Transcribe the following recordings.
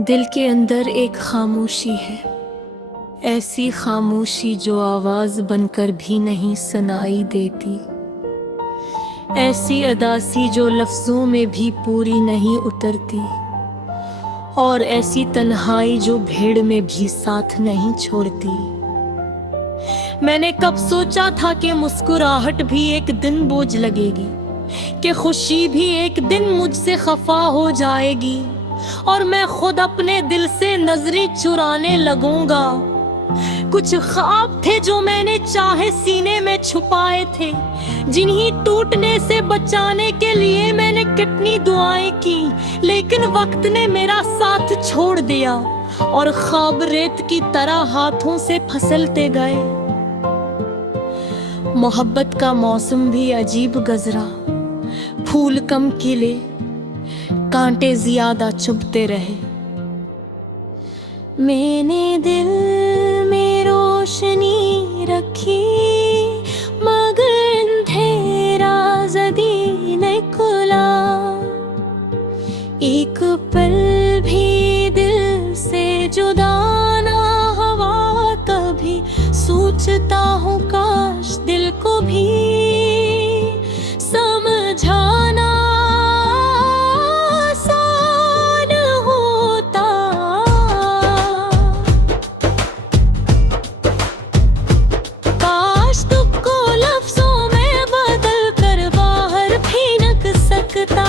दिल के अंदर एक खामोशी है, ऐसी खामोशी जो आवाज बनकर भी नहीं सुनाई देती, ऐसी अदासी जो लफ्जों में भी पूरी नहीं उतरती, और ऐसी तन्हाई जो भीड़ में भी साथ नहीं छोड़ती। मैंने कब सोचा था कि मुस्कुराहट भी एक दिन बोझ लगेगी, कि खुशी भी एक दिन मुझसे खफा हो जाएगी, और मैं खुद अपने दिल से नजरें चुराने लगूंगा। कुछ ख्वाब थे जो मैंने चाहे सीने में छुपाए थे, जिन्हीं टूटने से बचाने के लिए मैंने कितनी दुआएं की, लेकिन वक्त ने मेरा साथ छोड़ दिया और ख्वाब रेत की तरह हाथों से फिसलते गए। मोहब्बत का मौसम भी अजीब गुजरा, फूल कम खिले, कांटे ज्यादा चुभते रहे। मैंने दिल में रोशनी रखी, मगर अंधेरा जदी न खुला। एक पल भी दिल से जुदा ना हुआ कभी, सोचता हूँ काश दिल को भी समझाना आसान होता। काश तुझको लफ्जों में बदल कर बाहर फेंक सकता।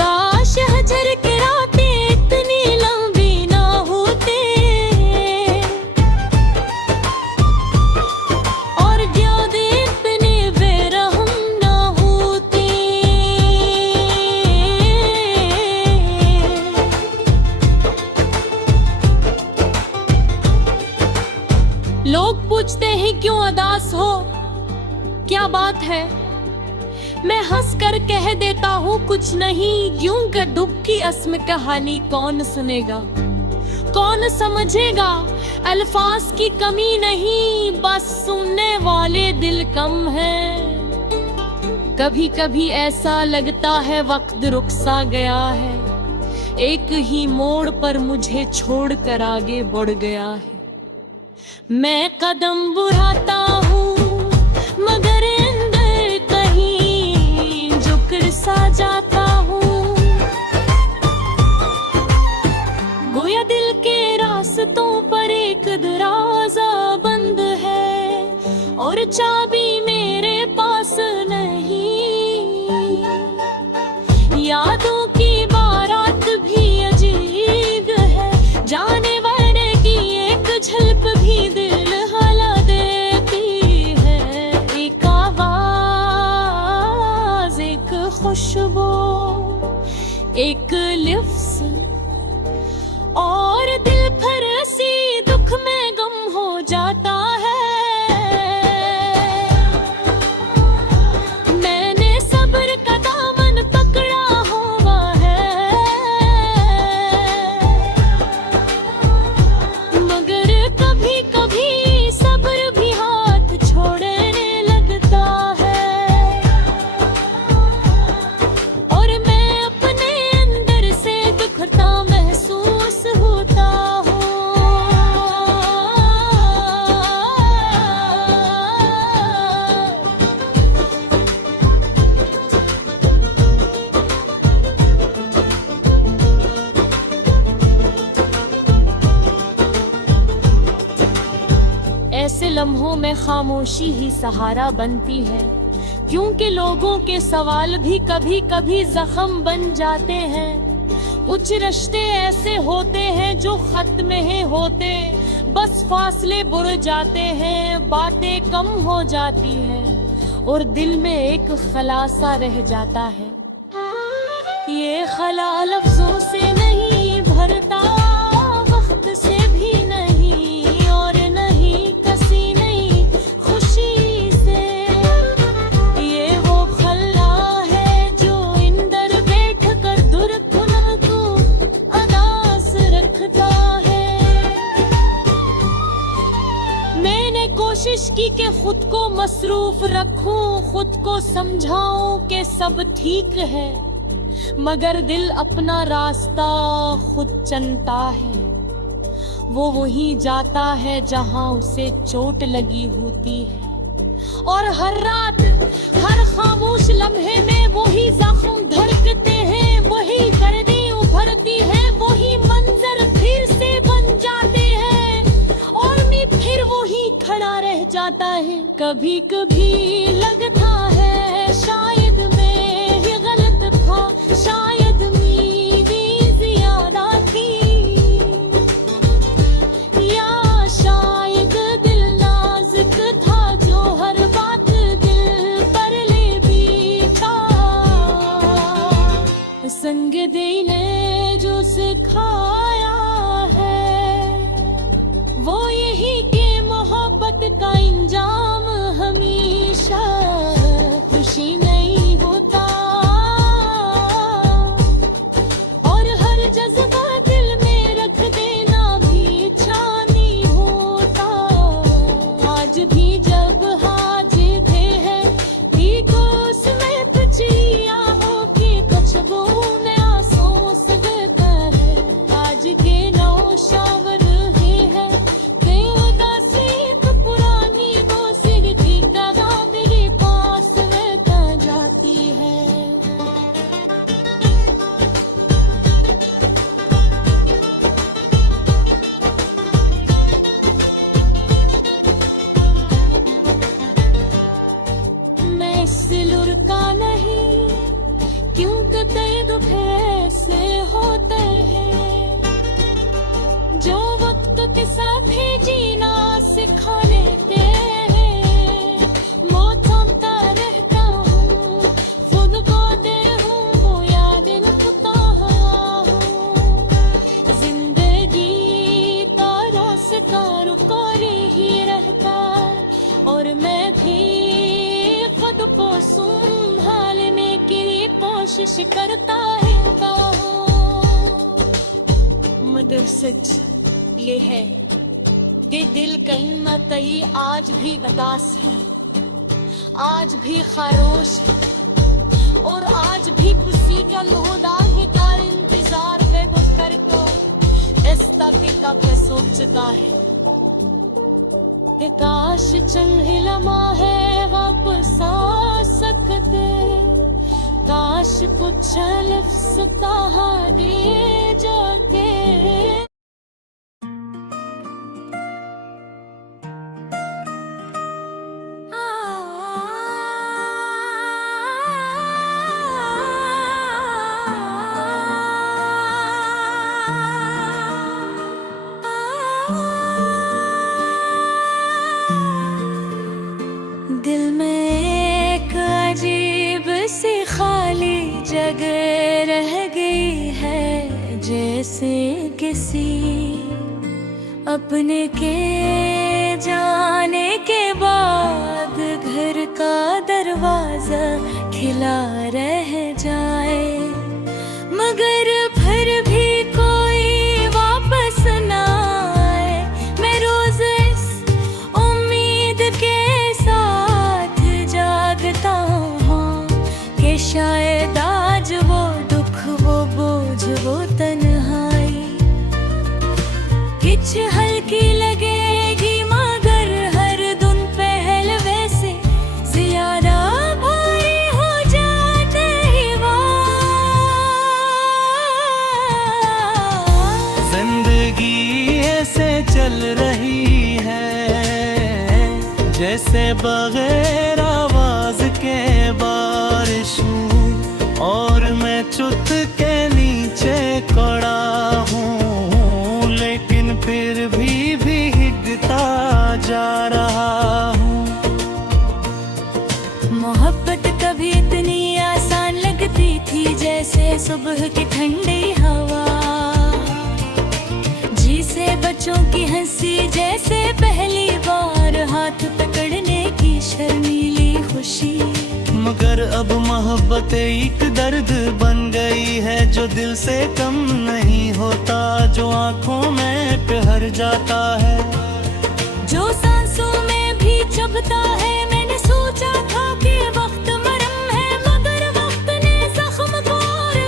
काश हजर के रातें इतनी लंबी ना होते, और यादें इतनी बेरहम ना होती। लोग पूछते हैं क्यों उदास हो, क्या बात है? मैं हंस कर कह देता हूँ कुछ नहीं, यूं का दुख की असम कहानी कौन सुनेगा, कौन समझेगा? अल्फाज की कमी नहीं, बस सुनने वाले दिल कम है। कभी कभी ऐसा लगता है वक्त रुक सा गया है, एक ही मोड़ पर मुझे छोड़ कर आगे बढ़ गया है। मैं कदम बढ़ाता हूँ मगर अंदर कहीं झुक सा जाता हूँ। गोया दिल के रास्तों पर एक दरवाजा बंद है, और चाबी मेरे पास नहीं। यादों की बारात भी अजीब है, जाने वाले की एक झलक भी दिल हला देती है। एक आवाज, एक खुशबू, एक लिफ्स, और दिल फिर ऐसी दुख में गम हो जाता है। मैंने सब्र का दामन पकड़ा हुआ है, मगर कभी कभी सब्र भी हाथ छोड़ने लगता है। और मैं अपने अंदर से बिखरता महसूस होता हूँ। ऐसे लम्हों में खामोशी ही सहारा बनती है, क्योंकि लोगों के सवाल भी कभी कभी जख्म बन जाते हैं। कुछ रिश्ते ऐसे होते हैं जो खत्म ही होते, बस फासले बुड़ जाते हैं, बातें कम हो जाती हैं, और दिल में एक खलासा रह जाता है। ये खला लफ्जों से नहीं भरता, वक्त से भी नहीं, और नहीं कसी नहीं खुशी से। ये वो खला है जो इंदर बैठ कर दुर्गुन को अदास रखता है। मैंने कोशिश की कि खुद को मसरूफ रखूं, खुद को समझाऊं कि सब ठीक है, मगर दिल अपना रास्ता खुद चुनता है। वो वहीं जाता है जहां उसे चोट लगी होती है, और हर रात हर खामोश लम्हे में वही जख्म धड़कते हैं, वही दर्दें उभरती हैं, वही मंजर फिर से बन जाते हैं, और मैं फिर वही खड़ा रह जाता है। कभी कभी लगता है शायद मैं ही गलत था, शायद उम्मीदें ज्यादा थी, या शायद दिल नाजुक था जो हर बात दिल पर ले बैठा। संग देने जो सिखाया है वो यही कि मोहब्बत का इंजाम हमेशा खुशी नहीं होता, और हर जज्बा दिल में रख देना भी अच्छा नहीं होता। आज भी जब हाजिर है ठीक उसमें पचिया हो कि कुछ बोने आसोस देता है। आज के नौ शावर है कि उदासी एक पुरानी वो सिर की तरह मेरे पास रहता जाती है। मैं इससे लुढ़का नहीं क्योंकि कई दुख ऐसे होते हैं जो वक्त के साथ ही जीना सिखा लेते हैं। मौत थमता रहता हूँ, खुद को दे हूँ वो याद रखता हूँ। जिंदगी का रास्ता रुका ही रहता, और मैं भी खुद को संभालने की कोशिश करता रहता हूँ। मगर सच ये है कि दिल कहीं न कहीं आज भी उदास है, आज भी खामोश है, और आज भी खुशी का लोदा है का इंतजार पे वो कर तो इस तक पे सोचता है कि काश चंद लम्हा है वापस आ सकते, काश कुछ लफ्ज़ कहा दे जाके। दिल में एक अजीब सी खाली जगह रह गई है, जैसे किसी अपने के जाने के बाद घर का दरवाजा खिला रह जाए, मगर फिर भी कोई वापस ना आए। मैं रोज इस उम्मीद के साथ जागता हूँ कि शायद आज वो दुख वो बोझ वो तन्हाई कुछ हल्की लगेगी, मगर हर दिन पहले से ज्यादा भारी हो जाते ही वो। जिंदगी ऐसे चल रही है जैसे बगैर आवाज के बारिश हूँ, और मैं चुत के नीचे खड़ा हूँ, लेकिन फिर भी हिटता जा रहा हूँ। मोहब्बत कभी इतनी आसान लगती थी जैसे सुबह की ठंडी हवा, जिसे बच्चों की हंसी जैसे पहली बार हाथ पकड़ने की शर्मीली खुशी। मगर अब मोहब्बत एक दर्द बन गई है जो दिल से कम नहीं होता, जो आंखों में ठहर जाता है, जो सांसों में भी चुभता है। मैंने सोचा था कि वक्त मरहम है, मगर वक्त ने जख्म को और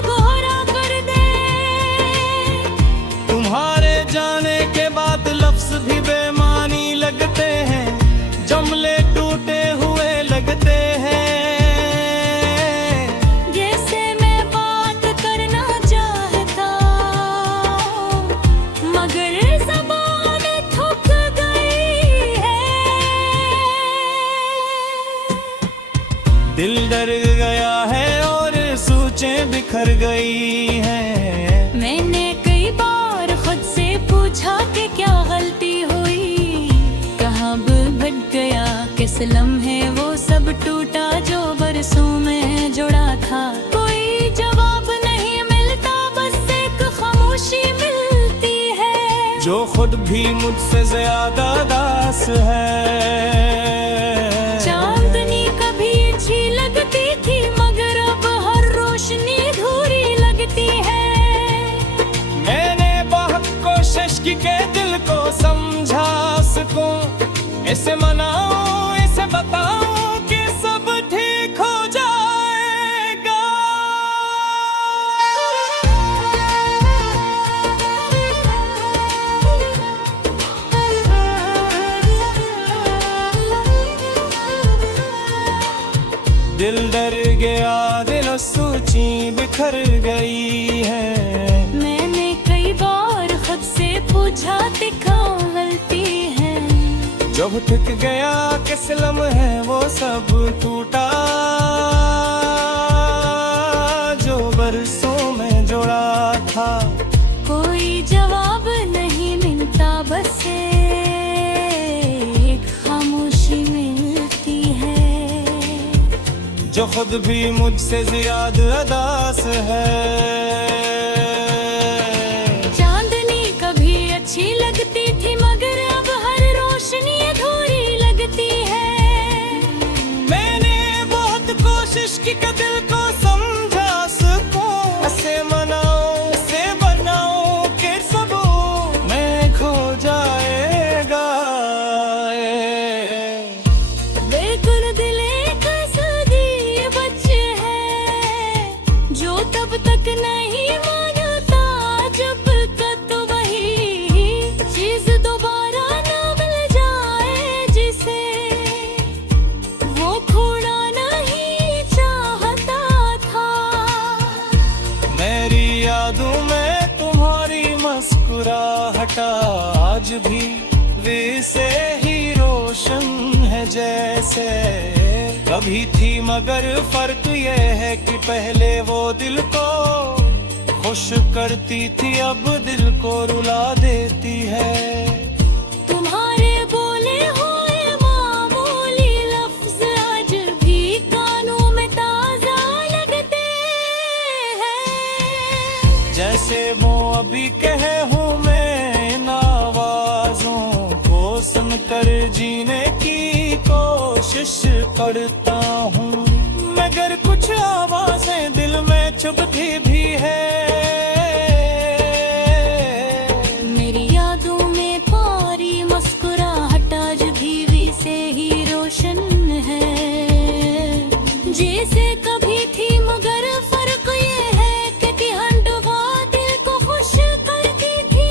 बिखर गई हैं। मैंने कई बार खुद से पूछा कि क्या गलती हुई, कहाँ भटक गया, किस लम्हे वो सब टूटा जो बरसों में जुड़ा था। कोई जवाब नहीं मिलता, बस एक खामोशी मिलती है जो खुद भी मुझसे ज्यादा दास है। चांदनी कभी अच्छी लगती थी, मगर अब हर रोशनी अधूरी लगती है। मैंने बहुत कोशिश की के दिल को समझा सकूं, इसे मनाऊं, इसे बताऊं कि सब ठीक हो जाएगा। दिल डर गया, दिल सूची बिखर गई है। मैंने कई बार खुद से पूछा कि क्या गलती है। जब ठिक गया किस लम्हे वो सब टूटा जो बरसों में जुड़ा था। कोई जवाब नहीं मिलता, बस एक खामोशी मिलती है जो खुद भी मुझसे ज्यादा दास है। चांदनी कभी अच्छी लगती थी, मगर अब हर रोशनी अधूरी लगती है। मैंने बहुत कोशिश की कि दिल को समझा सकूं, ऐसे मनाऊं, ऐसे बनाऊं कि सब में खो जाएगा। बिल्कुल दिल एक सदी बच्चे है जो तब तक नहीं मानता जब तक वही चीज दोबारा ना मिल जाए जिसे वो खोना नहीं चाहता था। मेरी यादों में तुम्हारी मुस्कुराहट आज भी वैसे ही रोशन है जैसे कभी थी, मगर फर्क ये है कि पहले वो दिल को खुश करती थी, अब दिल को रुला देती है। तुम्हारे बोले हुए मामूली लफ्ज आज भी कानों में ताजा लगते हैं। जैसे वो अभी कहे हूँ मैं इन आवाजों को सुनकर जीने की कोशिश करता हूँ, मगर कुछ आवाजें दिल में चुभती भी है। मेरी यादों में तुम्हारी मुस्कुराहट आज भी से ही रोशन है जैसे कभी थी, मगर फर्क ये है कि हंडवा दिल को खुश करती थी,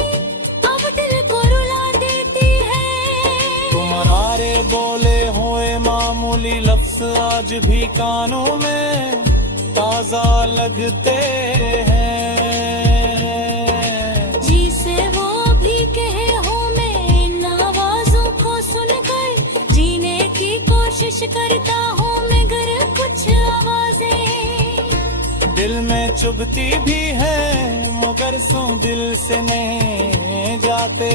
अब दिल को रुला देती है। तुम्हारे बोले हुए मामूली लफ्ज आज भी कानों में ताजा लगते हैं। जिसे वो भी कहे हो मैं इन आवाजों को सुनकर जीने की कोशिश करता हूँ, मगर कुछ आवाजें दिल में चुभती भी है, मगर सो दिल से नहीं जाते।